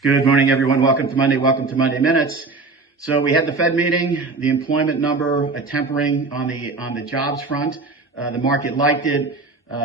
Good morning, everyone. Welcome to Monday Minutes. So we had the Fed meeting, the employment number, a tempering on the jobs front. The market liked it.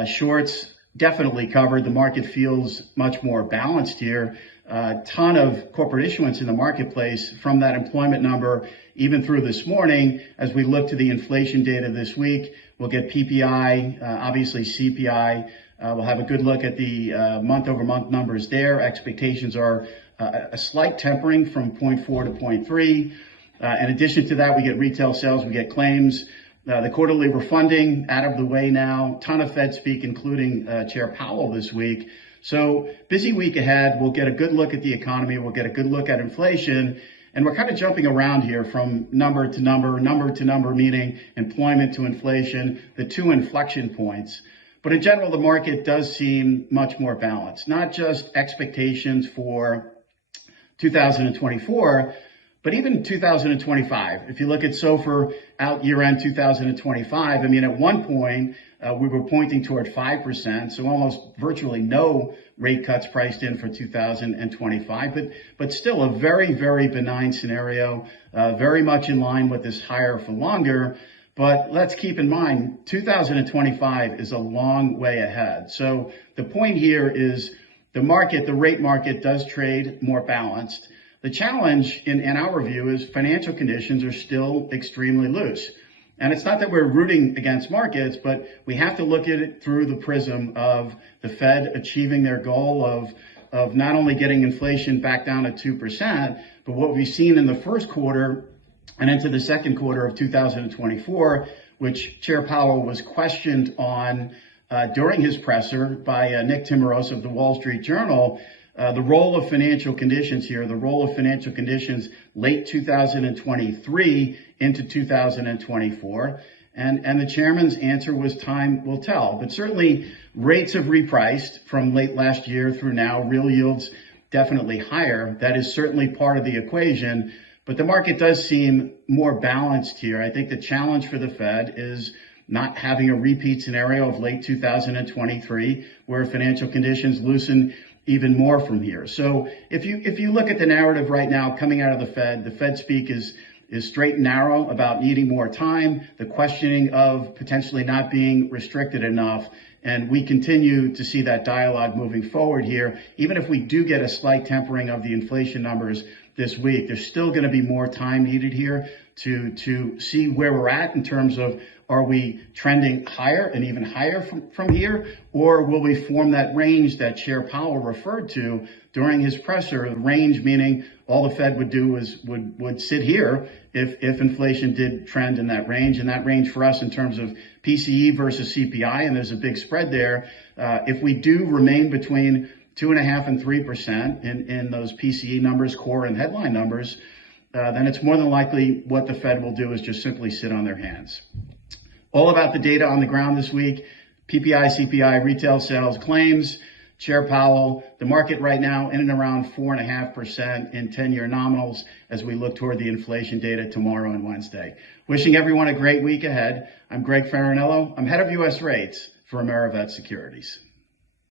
Shorts definitely covered. The market feels much more balanced here. A ton of corporate issuance in the marketplace from that employment number, even through this morning. As we look to the inflation data this week, we'll get PPI, obviously CPI. We'll have a good look at the month-over-month numbers there. Expectations are a slight tempering from 0.4 to 0.3. In addition to that, we get retail sales, we get claims. The quarterly refunding out of the way now. Ton of Fed speak, including Chair Powell this week. So busy week ahead. We'll get a good look at the economy. We'll get a good look at inflation. And we're kind of jumping around here from number to number, meaning employment to inflation, the two inflection points. But in general, the market does seem much more balanced, not just expectations for 2024, but even 2025. If you look at SOFR out year-end 2025, I mean, at one point, we were pointing toward 5%, so almost virtually no rate cuts priced in for 2025, but still a very, very benign scenario, very much in line with this higher for longer. But let's keep in mind, 2025 is a long way ahead. So the point here is the rate market does trade more balanced. The challenge in our view is financial conditions are still extremely loose. And it's not that we're rooting against markets, but we have to look at it through the prism of the Fed achieving their goal of not only getting inflation back down to 2%, but what we've seen in the first quarter and into the second quarter of 2024, which Chair Powell was questioned on during his presser by Nick Timiraos of the Wall Street Journal, the role of financial conditions here, the role of financial conditions late 2023 into 2024. And the chairman's answer was time will tell. But certainly rates have repriced from late last year through now, real yields definitely higher. That is certainly part of the equation. But the market does seem more balanced here. I think the challenge for the Fed is not having a repeat scenario of late 2023 where financial conditions loosen even more from here. So if you look at the narrative right now coming out of the Fed speak is straight and narrow about needing more time, the questioning of potentially not being restricted enough. And we continue to see that dialogue moving forward here. Even if we do get a slight tempering of the inflation numbers this week, there's still going to be more time needed here to see where we're at in terms of, are we trending higher and even higher from here, or will we form that range that Chair Powell referred to during his presser? The range meaning all the Fed would do is would sit here if inflation did trend in that range. And that range for us in terms of PCE versus CPI, and there's a big spread there. If we do remain between 2.5% and 3% in those PCE numbers, core and headline numbers, then it's more than likely what the Fed will do is just simply sit on their hands. All about the data on the ground this week: PPI, CPI, retail sales, claims, Chair Powell, the market right now in and around 4.5% in 10-year nominals as we look toward the inflation data tomorrow and Wednesday. Wishing everyone a great week ahead. I'm Greg Faranello. I'm head of US rates for AmeriVet Securities.